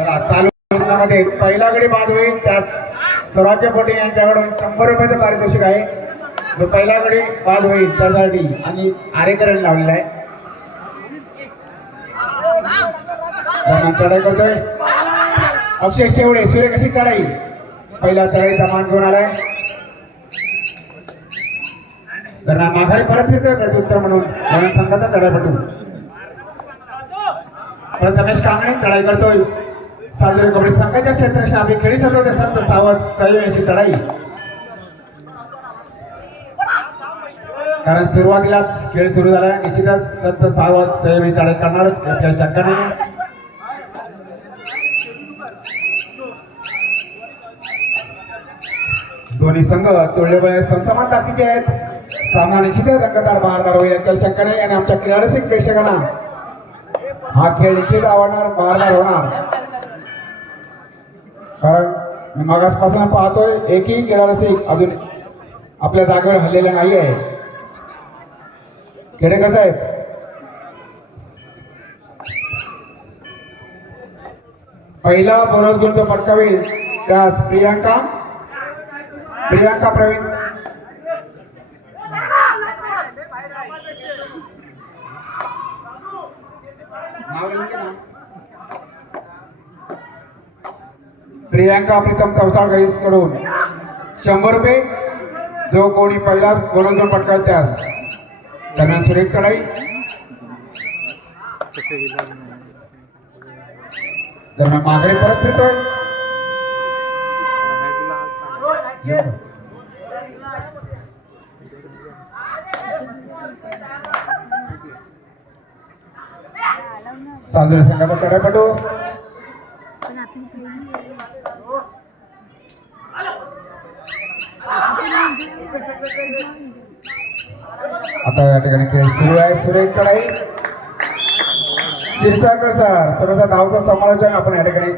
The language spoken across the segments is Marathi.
चला चालू मध्ये पहिला गडी बाद होईल. त्यात स्वराज्य पोटे यांच्याकडून 100 रुपयाचं पारितोषिक आहे. जो पहिला गडी बाद होईल त्यासाठी आणि आरेकरण लावलेला आहे. चढाई करतोय अक्षय शेवडे. सूर्य कशी चढाई पहिल्या चढाईचा मान घेऊन आलाय. दरम्यान माघारी परत फिरतोय प्रत्युत्तर म्हणून संघाचा चढाईपटू प्रथमेश कांगणे चढाई करतोय. सादुरी कबड्डी संघाच्या क्षेत्राशी आपली खेळी सजवते संत सावध संयमेची चढाई. कारण सुरुवातीलाच खेळ सुरू झाला. निश्चितच संत सावध संयमी चढाई करणारच यातल्या शंका नाही. दोन्ही संघ तुल्यबळ समसमान ताकदीचे आहेत. सामना निश्चितच रंगतदार बहारदार होईल यातल्या शंका नाही. आणि आमच्या क्रीडा रसिक प्रेक्षकांना हा खेळ निश्चित आवडणार बहारदार होणार. कारण मी मागासपासून पाहतोय एकही क्रीडा रसिक अजून आपल्या जागेवर हल्लेला नाही आहे. खेडेकर साहेब पहिला बोनस गुण जो पटकावेल त्यास प्रियांका प्रवीण प्रियांका प्रीतम तवसाळ गाईस कडून 100 रुपये. जो कोणी पहिला बोनस गुण पटकावेल त्यास. दरम्यान सुरेख चढाई दरम्यान माघारी परत फिरतोय. सादुरी संघाचा चढाईपटू आता या ठिकाणी खेळ सुरू आहे. सुरेख चढाई क्षीरसागर सर थोडासा धावचा समालोचन आपण या ठिकाणी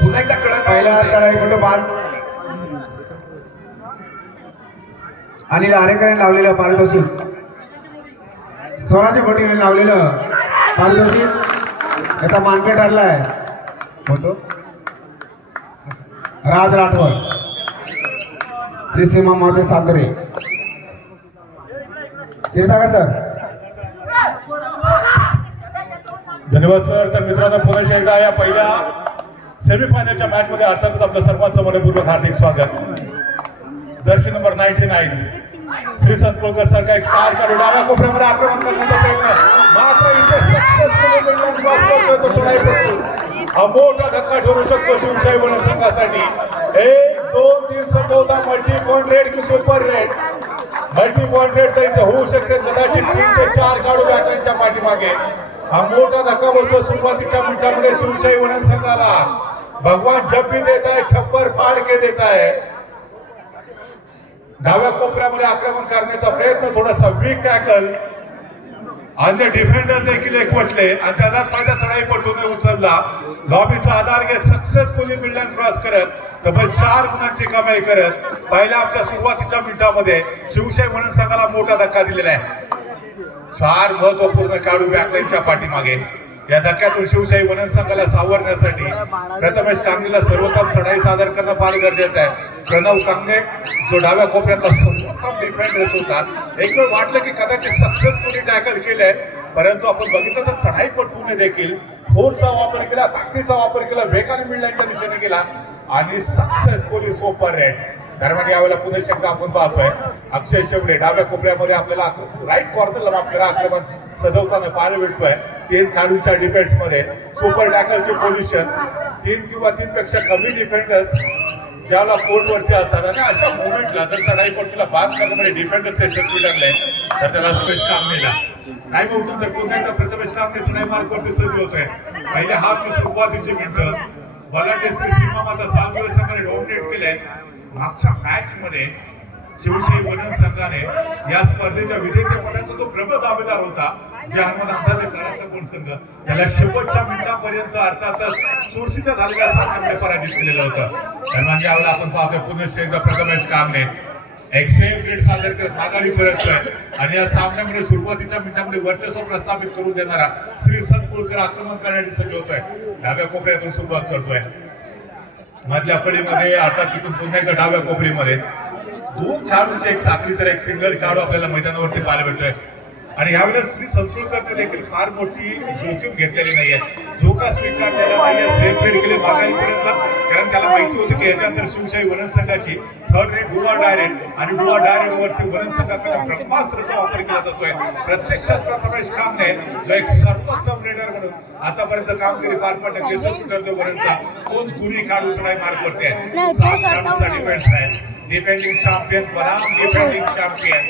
पुन्हा एकदा कडक पहिला चढाईपटू बाद आणि आरेकरांनी लावलेलं पारितोषिक स्वराज्य पोटे लावलेलं पारितोषिक याचा मानकरी ठरलाय होतो राज राठोड श्री सीमा महोदय सादुरे. क्षीरसागर सर धन्यवाद सर. तर मित्रांनो पुन्हा एकदा या पहिल्या सेमीफायनलच्या मॅच मध्ये अर्थातच आपलं सर्वांचं मनपूर्वक हार्दिक स्वागत. जर्सी नंबर 99 श्री संतकोळकर सर का एक स्टार खेळाडू डाव्या कोपऱ्यामध्ये आक्रमण करण्याचा प्रयत्न मात्र इथे सक्सेसफुली चढाई हा मोठा धक्का ठरू शकतो शिवशाही वनर संघासाठी. 1 2 3 संपवता मल्टी पॉइंट रेड की super red. Multi point red तर इथे होऊ शकते कदाचित 3 ते 4 काढू त्यांच्या पाठीमागे. हा मोठा धक्का बसतो सुरुवातीच्या मिनिटांमध्ये शिवशाही वनर संघाला. भगवान जब भी देता है छप्पर फाड़ के देता है. डाव्या कोपऱ्यामध्ये आक्रमण करण्याचा प्रयत्न थोडासा वीक टॅकल. अन्य डिफेंडर देखील एकवटले आणि त्याचाच फायदा चढाईपटूने उचलला. लॉबीचा आधार घेत सक्सेसफुली मिडलँड क्रॉस करत तब्बल 4 गुणांची कमाई करत पहिल्या आमच्या सुरुवातीच्या मिनिटांमध्ये शिवशाही वनर संघाला मोठा धक्का दिलेला आहे. 4 महत्वपूर्ण खेळाडू बॅकलाईनच्या पाठीमागे. या धक्क्यातून शिवशाही वनर संघाला सावरण्यासाठी प्रथमेश कांगणेला सर्वोत्तम चढाई सादर करणं फार गरजेचं आहे. प्रणव कांगणे जो डाव्या कोपऱ्यातला सर्वोत्तम डिफेंडर्स होता. एक वेळ वाटलं की कदाचित सक्सेसफुली टॅकल केलंय परंतु आपण बघितलं तर चढाईपटूने देखील फोर्सचा वापर केला ताकदीचा वापर केला वेगाने मिळण्याच्या दिशेने गेला आणि सक्सेसफुली सुपर रेड. दरम्यान यावेळेला पुन्हा शब्द आपण पाहतोय अक्षय शेवडे डाव्या कोपऱ्यामध्ये आपल्याला राईट कॉर्नरला माफ करा आक्रमण सजवताना पाहायला भेटतोय. 3 खेळाडूंच्या डिफेन्स मध्ये सुपर टॅकलची पोझिशन. 3 किंवा 3 पेक्षा कमी डिफेंडर्स ज्याला कोर्ट वरती असतात आणि अशा मोमेंटला जर चढाईपटूला बाद करण्यामध्ये डिफेंडर्स यशस्वी ठरले तर त्याला प्रथमेश कांगणेला नाही म्हणतो तर पुन्हा एकदा प्रथमेश कांगणे चढाई मार्गावरती सज्ज होतोय. पहिल्या हाफची सुरुवातीची मिनिटं बलाढ्य श्री सीमामाता सावंगी संघाने डॉमिनेट केले. मागच्या मॅच मध्ये शिवशाही वनर संघाने या स्पर्धेच्या विजेतेपदाचा जो प्रबळ दावेदार होता जे हनुमान अंधारे खेळाचा कोण संघ त्याला शेवटच्या मिनिटापर्यंत अर्थातच चुरशीच्या झालेल्या सामन्यामध्ये पराजित केलेलं होतं. दरम्यान यावेळेला आपण पाहतोय पुन्हा एकदा प्रथमेश कांगणे एक सेफ रेड सादर करत माघारी परततोय आणि या सामन्यामध्ये सुरुवातीच्या मिनिटांमध्ये वर्चस्व प्रस्थापित करून देणारा श्री संतकुळकर आक्रमण करण्यासाठी सज्ज होतोय. डाव्या कोपऱ्यातून सुरुवात करतोय. मधल्या फळीमध्ये आता तिथून पुन्हा एकदा डाव्या कोपरीमध्ये दोन खेळाडूंची एक साखळी तर एक सिंगल खेळाडू आपल्याला मैदानावरती पाहायला भेटतोय. आणि यावेळेस श्री संतकुळकरने देखील फार मोठी जोखीम घेतलेली नाहीये. धोका स्वीकारलेला नाहीये. सेफ रेड केली माघारीपर्यंत, कारण त्याला माहिती होतं की याच्यानंतर शिवशाही वनन संघाची थर्ड रेड डुआ डायरेक्ट आणि डुआ डायरेक्ट वरती वनन संघाकडे ब्रह्मास्त्राचा वापर केला जातोय. प्रत्यक्षात प्रथमेश कामने जो एक सर्वोत्तम रेडर म्हणून आतापर्यंत कामगिरी पार पाडण्यात यशस्वी ठरतो वननचा तोच गुणी खेळाडू चढाई मार्ग करते. 7 खेळाडूंचा डिफेन्स आहे. डिफेंडिंग चॅम्पियन बनाम डिफेंडिंग चॅम्पियन.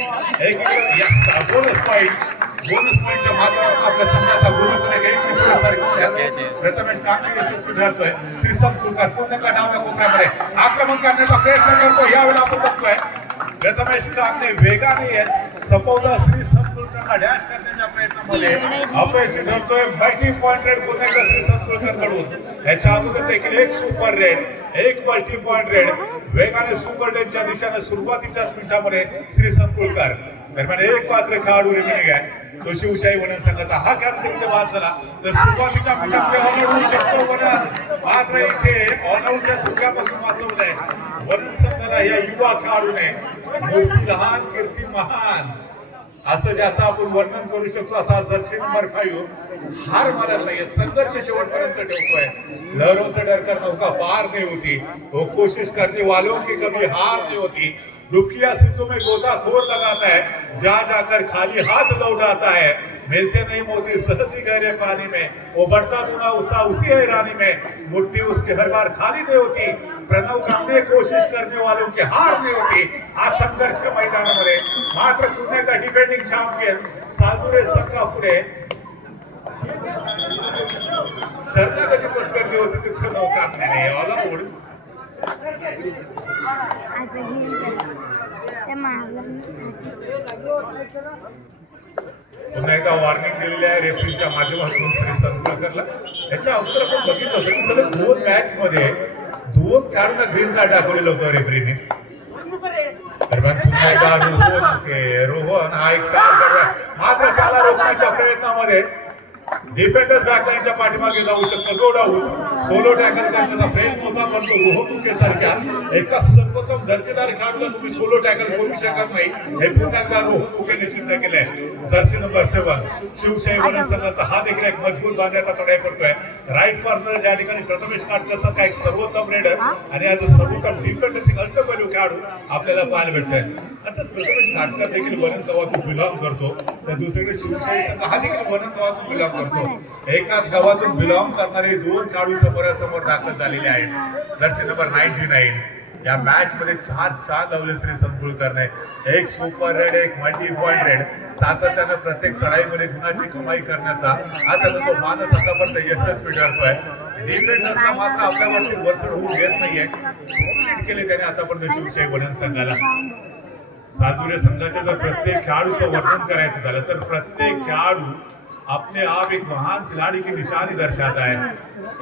बोनस पॉईंटच्या माध्यमातून आपल्या संघाचा गुणफलक प्रथमेश कामगिरी यशस्वी ठरतोय. श्री संतकुळकर पुन्हा डाव्या कोपऱ्यामध्ये आक्रमण करण्याचा प्रयत्न करतो. यावेळेला आपण बघतोय प्रथमेश कामने वेगाने येत सपवला श्री संतकुळकरला डॅश करण्याच्या प्रयत्नामध्ये अपयशी ठरतोय. मल्टी पॉइंट रेड पुन्हा एकदा श्री संतकुळकर कडून. याच्या अगोदर देखील एक सुपर रेड, एक मल्टी पॉइंट रेड वेगाने सुपर रेडच्या दिशेने सुरुवातीच्याच मिनिटांमध्ये श्री संतकुळकर. दरम्यान एक मात्र खेळाडू रिमेनिंग आहे तो शिवशाही वनन संघाचा. हा खेळ बाद झाला तर सुरुवातीच्या मिनिटांमध्ये ऑल आउट होऊ शकतो वनन, मात्र इथे ऑल आउटच्या धोक्यापासून वाचवलंय वनन संघाला या युवा खेळाडूने. मूर्ती लहान कीर्ती महान असं ज्याचं आपण वर्णन करू शकतो असा जर्सी नंबर 5 हार मारत नाहीये. संघर्ष शेवटपर्यंत ठेवतोय. लहरों से डर कर नौका पार नहीं होती, वो कोशिश करने वालों की कभी हार नहीं होती. डुबकिया सिंधु में गोताखोर लगाता है, जा जाकर खाली हाथ लौटाता है. मिलते नहीं मोती सहसी गहरे पानी में, वो बढ़ता दूना उसा उसी हैरानी में. मुट्ठी उसकी हर बार खाली नहीं होती, प्रणव कामने कोशिश करने वालों की हार नहीं होती. हा संघर्ष मैदानामध्ये मात्र पुन्हा एकदा डिफेंडिंग चॅम्पियन सालुरे संघापुढे शरणागती पत्करली होती ती प्रणव कामने. ऑल आउट पुन्हा एकदा वॉर्निंग दिलेली आहे रेफरीच्या माध्यमातून श्री संतकुळकरला. याच्या अगोदर आपण बघितलं होतं की सलग 2 मॅच मध्ये 2 खेळाडूंना ग्रीन कार्ड दाखवलेलं होतं रेफरीने. दरम्यान पुन्हा एकदा रोहन हा एक स्टार खेळाडू आहे, मात्र त्याला रोखण्याच्या प्रयत्नामध्ये डिफेंडर्स बॅकलाईनच्या पाठीमागे जाऊ शकतो. जोडावून सोलो टॅकल करण्याचा प्रयत्न होता, पण तो रोहन सारख्या एका सर्वोत्तम दर्जेदार खेळाडूला तुम्ही सोलो टॅकल करू शकत नाही. हे पुन्हा एकदा रोहन सिद्ध केलंय. जर्सी नंबर 7 शिवशाही वनन संघाचा हा देखील एक मजबूत बांधण्याचा चढाई पडतोय. राईट कॉर्नर ज्या ठिकाणी प्रथमेश काटकर सारखा एक सर्वोत्तम रेडर आणि आज सर्वोत्तम डिफेंडर्स एक अष्टपैलू खेळाडू आपल्याला पाहायला भेटतोय. आता प्रथमेश काटकर देखील वनन तवातून बिलॉंग करतो, तर दुसरीकडे शिवशाही संघ हा देखील वनन तवातून बिलॉंग करतो. एकाच गावातून बिलॉंग करणारे 2 खेळाडू समोरासमोर दाखल झालेले आहेत. जर्सी नंबर 99 या मॅच मध्ये 4 लावले श्री संतकुळकरने. एक सुपर रेड, एक मल्टी पॉइंट रेड. सातत्यानं प्रत्येक चढाईमध्ये गुणाची कमाई करण्याचा आता तो मानस आतापर्यंत यशस्वी ठरतोय. डिफेंडरचा मात्र आपल्यावरती वरचढ होऊ देत नाहीये. दोन केले त्याने आतापर्यंत शिवशाही वनन संघाला. सालुरे संघाच्या जर प्रत्येक खेळाडूचं वर्णन करायचं झालं तर प्रत्येक खेळाडू अपने आप एक महान खिलाड़ी की निशानी दर्शाता है.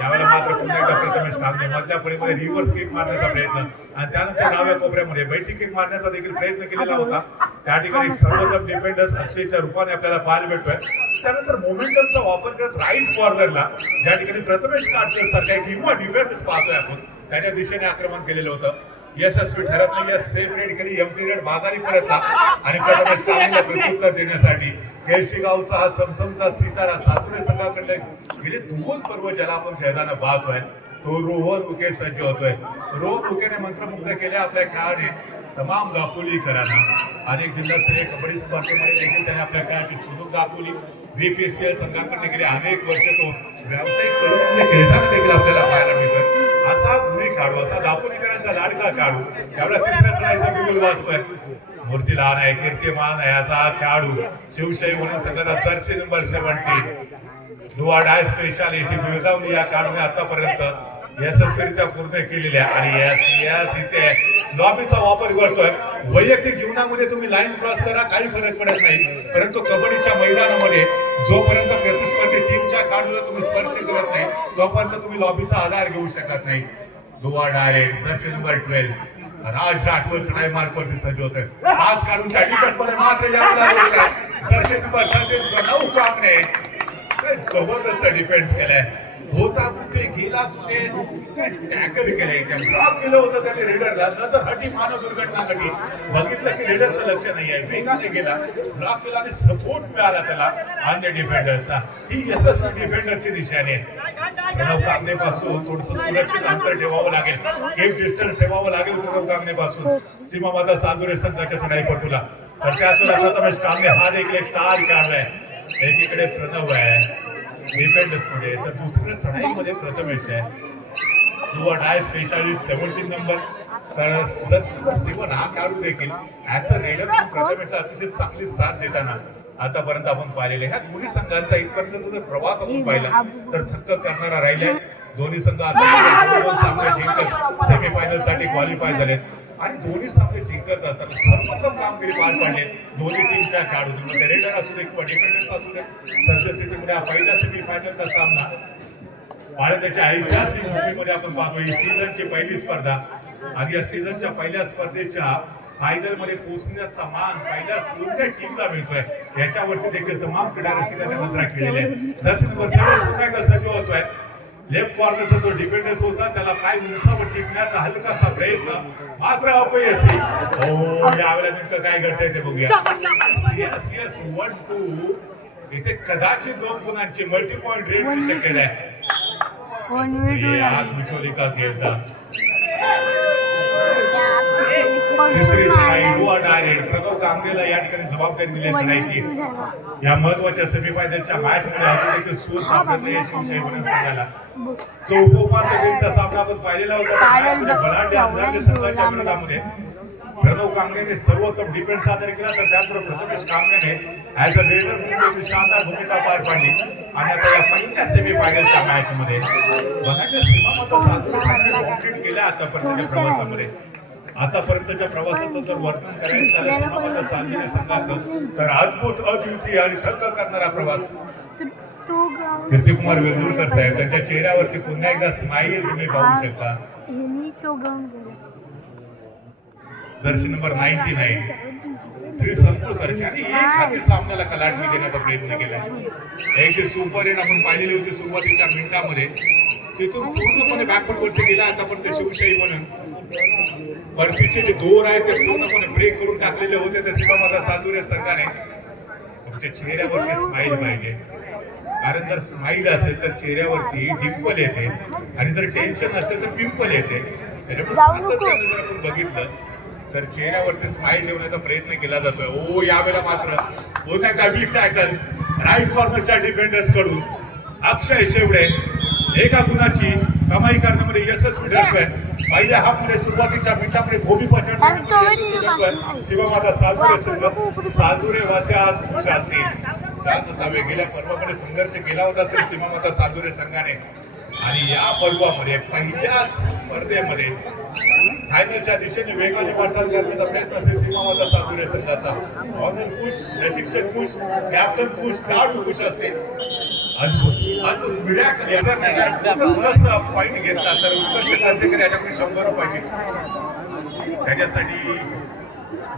यावेळेला मात्र पुन्हा एकदा प्रथमेश कामने मधल्या फळीमध्ये रिव्हर्स किक मारण्याचा प्रयत्न आणि त्यानंतर डाव्या कोपऱ्यामध्ये बैठी किक मारण्याचा देखील प्रयत्न केलेला होता. त्या ठिकाणी सर्वोत्तम डिफेंडर्स अक्षयच्या रूपाने आपल्याला पाहायला भेटतोय. त्यानंतर मोमेंटमचा वापर करत राईट कॉर्नरला ज्या ठिकाणी प्रथमेश काटकर सारखा किंवा डिफेंडर्स पाहतोय आपण त्याच्या दिशेने आक्रमण केलेलं होतं. यशस्वी ठरत नाही. सेफ रेड केली, एम्प्टी रेड माघारी परतला आणि प्रथमेश कामनेला प्रत्युत्तर देण्यासाठी केळशीगावचा हा चमचमचा सितारा सालुरे संघाकडले गेले 2 पर्व ज्याला आपण खेळताना पाहतोय तो रोहन उके सज्ज होतोय. रोहन उकेने मंत्रमुग्ध केले आपल्या खेळाने तमाम दापोलीकरांना. अनेक जिल्हास्तरीय कबड्डी स्पर्धेमध्ये देखील त्याने आपल्या खेळाची चुणूक दाखवली. VPCL संघाकडे गेले अनेक वर्ष तो व्यावसायिक स्वरूपामध्ये खेळताना देखील आपल्याला पाहायला मिळतोय. असा गुणी खेळाडू, असा दापोलीकरांचा लाडका खेळाडू त्यावेळेला 3ऱ्या चढाईचा बिगुल वाजतोय. मूर्ती लहान आहे, कीर्तिमान आहे असा हा खेळाडू शिवशाही वनन संघाचा जर्सी नंबर 70 डुआ डाय स्पेशालिटी मिळवली या खेळाडूने आतापर्यंत यशस्वीरित्या पूर्ण केलेल्या. आणि यस इथे लॉबीचा वापर करतोय. वैयक्तिक जीवनामध्ये तुम्ही लाईन क्रॉस करा काही फरक पडत नाही, परंतु कबड्डीच्या मैदानामध्ये जोपर्यंत प्रतिस्पर्धी टीमच्या खेळाडूला तुम्ही स्पर्श करत नाही तोपर्यंत तुम्ही लॉबीचा आधार घेऊ शकत नाही. डुआ डायरेक्ट जर्सी नंबर 12 राज राठवर चढाई मार्फत सज्ज होते आज काढून डिफेन्स मध्ये मात्र यायला दर्शन नंबर 9 कामने सोबतच डिफेन्स केलाय होता कुठे गेला कुठे टॅकल केलंय त्या ब्लॉक केलं होतं त्याने रेडरला नंतर हटी मानव दुर्घटना घडली बघितलं की रेडरचं लक्ष नाही आहे वेगाने गेला ब्लॉक केला आणि सपोर्ट मिळाला त्याला अन्य डिफेंडरचा ही यशस्वी डिफेंडरची निशाणी आहे प्रणव कांगणेपासून थोडस सुरक्षित अंतर ठेवावं लागेल एक डिस्टन्स ठेवावं लागेल प्रणव कांगणेपासून सीमा माता साधुरे संघाच्या चढाईपटूला तर त्याच वेळेला प्रथमेश कांगणे हा देखील एक स्टार खेळाडू आहे एकीकडे प्रणव आहे डिफेंडर्स मध्ये तर दुसरीकडे चढाईमध्ये प्रथमेश आहे किंवा डाय स्पेशालिस्ट 17 नंबर तर जर सेवन हा खेळाडू देखील ऍज अ रेडर प्रथमेशला अतिशय चांगली साथ देताना आतापर्यंत आपण पाहिलेले ह्या दोन्ही संघांचा इथपर्यंत जर प्रवास आपण पाहिला तर थक्क करणारा राहिलाय दोन्ही संघ आता 2 सामने जिंकत सेमीफायनल साठी क्वालिफाय झालेत आणि दोन्ही सामने जिंकत असताना सर्वोत्तम कामगिरी पार पाडले दोन्ही टीमच्या खेळाडूंमध्ये रेडर असू दे किंवा डिफेंडर्स असू दे सद्यस्थितीमध्ये हा पहिला सेमीफायनलचा सामना भारताच्या ऐतिहासिक भूमीमध्ये आपण पाहतो ही सीझनची पहिली स्पर्धा आणि या सीझनच्या पहिल्या स्पर्धेच्या फायनल मध्ये पोहोचण्याचा मान पहिल्या कोणत्या टीमला मिळतोय याच्यावरती देखील तमाम क्रीडा रसिकांच्या नजरा खेळलेल्या आहेत जर्सी नंबर 7 पुन्हा एकदा सज्ज होतोय लेफ्ट कॉर्नरचा जो डिफेंडर्स होता त्याला काय उंचावर टिकण्याचा हलकासा प्रयत्न मात्र अपयशी हो यावेळेला नेमकं काय घडतंय ते बघूया yes 1-2 इथे कदाचित 2 गुणांची मल्टी पॉइंट रेटची शक्यता आहे आज बिचोलिका खेळता तिसरी चढाई डुआ डायरेक्ट प्रणव कांगणेला या ठिकाणी जबाबदारी दिली चढाईची या महत्वाच्या सेमीफायनलच्या मॅच मध्ये अजून देखील सूर सापडले शिवशाही बनत संघाला जो उपोपांत्य फेरीचा सामना आपण पाहिलेला होता बलाढ्य अंधारले संघाच्या विरोधामध्ये प्रणव कांगणेने सर्वोत्तम डिफेन्स सादर केला तर त्यानंतर प्रथमेश कांगणेने ऍज अ रेडर म्हणून शानदार भूमिका पार पाडली आणि आता या पहिल्या सेमीफायनलच्या मॅच मध्ये बलाढ्य सीमामाता साधूने कॉम्प्लीट केल्या आतापर्यंतच्या प्रवासामध्ये आतापर्यंतच्या प्रवासाचं जर वर्णन करायचं झालं सीमामाता साधूने संघाचं तर अद्भुत अद्वितीय आणि थक्क करणारा प्रवास कीर्तिकुमार वेलदुरकर साहेब त्यांच्या चेहऱ्यावरती पुन्हा एकदा स्माईल तुम्ही पाहू शकता जर्सी नंबर 99 श्री संतोषकरची आणि एखादी सामन्याला कलाटणी देण्याचा प्रयत्न केला एक जे सुपर हिट आपण पाहिलेली होती सुरुवातीच्या मिनिटामध्ये तिथून पूर्णपणे बॅकवर्ड वरती गेला आतापर्यंत शिवशाही म्हणून वरतीचे जे दोर आहेत ते पूर्णपणे ब्रेक करून टाकलेले होते ते सीमामाता साधुरे संघाने तुमच्या चेहऱ्यावरती स्माईल पाहिजे कारण जर स्माईल असेल तर चेहऱ्यावरती डिंपल येते आणि जर टेन्शन असेल तर पिंपल येते त्याच्यामुळे सातत्याने जर आपण बघितलं तर चेहऱ्यावरती स्माईल ठेवण्याचा प्रयत्न केला जातोय ओ यावेळेला मात्र पुन्हा एकदा बिग टॅकल राईट कॉर्नरच्या डिफेंडर्स कडून अक्षय शेवडे एका गुणाची कमाई करण्यामध्ये यशस्वी ठरतोय पहिल्या हाफ मध्ये सुरुवातीच्या मिनिटामध्ये भोबी पछाड शिवमाता साधुरे संघ साधुरे वासी आज खुश असतील गेल्या पर्वामध्ये संघर्ष केला होता असेल सीमामाता साधुरे संघाने आणि या पर्वामध्ये पहिल्या स्पर्धेमध्ये फायनलच्या दिशेने वेगाने वाटचाल करण्याचा प्रयत्न असेल सीमामाता साधुरे संघाचा ऑनर खुश प्रशिक्षक खुश कॅप्टन खुश खेळाडू खुश असतील पॉईंट घेतला तर उत्कर्ष क्रांतिकारी याच्याकडे 100 रुपयाची त्याच्यासाठी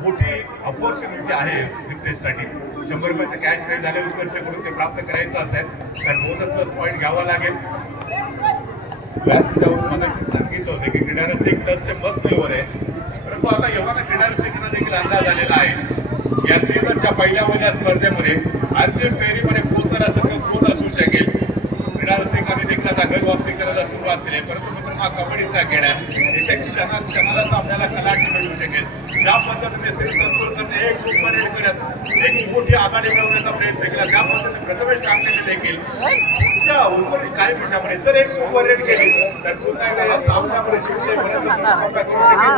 मोठी अपॉर्च्युनिटी आहे विक्टेजसाठी 100 रुपयाचं कॅश प्राईज झाले उत्कर्षकडून ते प्राप्त करायचं असेल तर बोनस प्लस पॉईंट घ्यावा लागेल व्यासपीठावरून मगाशी सांगितलं होतं की क्रीडा रसिक 10 से मस्त निवड आहे परंतु आता एवढा क्रीडा रसिकांना देखील अंदाज आलेला आहे या सीझनच्या पहिल्या स्पर्धेमध्ये अंतिम फेरीमध्ये पोहोचणारा संघ कोण असू शकेल क्रीडा रसिकांनी देखील आता घर वापसी करायला सुरुवात केली परंतु मित्रांनो हा कबड्डीचा खेळ आहे इथे क्षणाला सामन्याला कलाटणी मिळू शकेल ज्या पद्धतीने श्री संतोषकरने एक सुपर हिट करत एक मोठी आघाडी मिळवण्याचा प्रयत्न केला त्या पद्धतीने प्रथमेश कांगणेने देखील उर्वरित काही मिनिटांमध्ये जर एक सुपर हिट केली तर पुन्हा एकदा या सामन्यामध्ये शिवशाही पर्यंत कमबॅक करू शकेल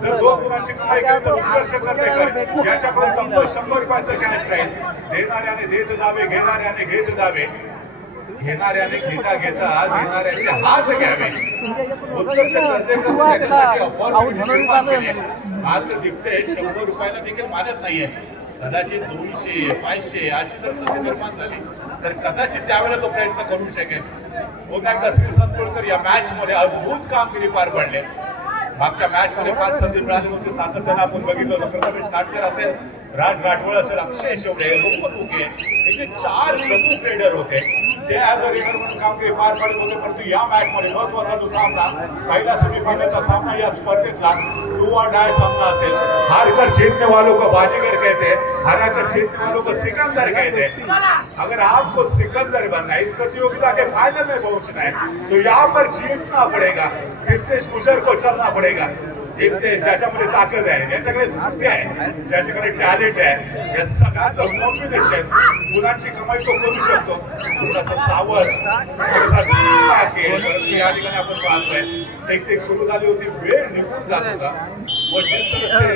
जर 2 गुणांची कमाई केली तर उत्कर्ष करते याच्याकडे तब्बल 100 रुपयाचं कॅश प्राईज देणाऱ्याने देत जावे घेणाऱ्याने घेत जावे घेणाऱ्याने घेता घेता घेणाऱ्याचे हात घ्यावे उत्कर्ष करते त्याच्यासाठी अपॉर्च्युनिटी निर्माण केली मात्र दिसते 100 रुपयाला देखील मानत नाहीये कदाचित 200 500 अशी जर संधी निर्माण झाली तर कदाचित त्यावेळेला तो प्रयत्न करू शकेल. पुन्हा एकदा श्री संतोडकर या मॅच मध्ये अद्भुत कामगिरी पार पाडले. मागच्या मॅच मध्ये 5 संधी मिळाली होती. सातत्यानं आपण बघितलं होतं. प्रथमेश नाटकर असेल, राज राठवळ असेल, अक्षय शेवडे, रोहन उके हे जे 4 प्रमुख रेडर होते ते ॲज अ रेडर म्हणून कामगिरी पार पाडत होते. परंतु या मॅच मध्ये महत्वाचा जो सामना, पहिला सेमीफायनलचा सामना या स्पर्धेतला डू और डाय सामना असेल. हारकर जीतने वालों को बाजीगर कहते हैं, हराकर जीतने वालों को सिकंदर कहते हैं. अगर आपको सिकंदर बनना है, इस प्रतियोगिता के फाइनल में पहुंचना है, तो यहाँ पर जीतना पड़ेगा. दीप्तेश गुजर को चलना पड़ेगा. दीप्तेश ज्याच्यामध्ये ताकद आहे, ज्याच्याकडे स्फूर्ती आहे, ज्याच्याकडे टॅलेंट आहे, या सगळ्याचं कॉम्बिनेशन मुलांची कमाई तो करू शकतो. थोडासा सावध, थोडासा धीमा खेळ. परंतु या ठिकाणी आपण पाहतोय टेक सुरू झाली होती, वेळ निघून जात होता व जिस तरह से